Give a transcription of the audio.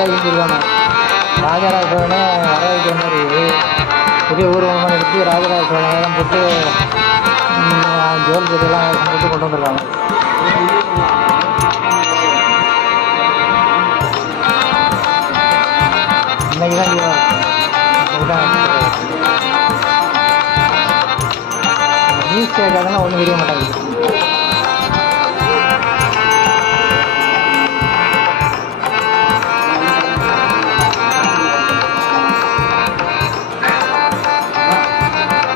மரியாதைன்னு சொல்லுவாங்க. ராஜராஜ சோழனே வர வைக்கிற மாதிரி பெரிய ஊர்வலமாக எடுத்து ராஜராஜ சோழன் வேடம் போட்டு ஜோல் பெரியெல்லாம் வேடம் போட்டு கொண்டு வந்திருக்காங்க. இன்னைக்கு தான் லீவாக நியூஸ் கேட்காதெல்லாம் ஒன்றும் தெரிய மாட்டாங்க.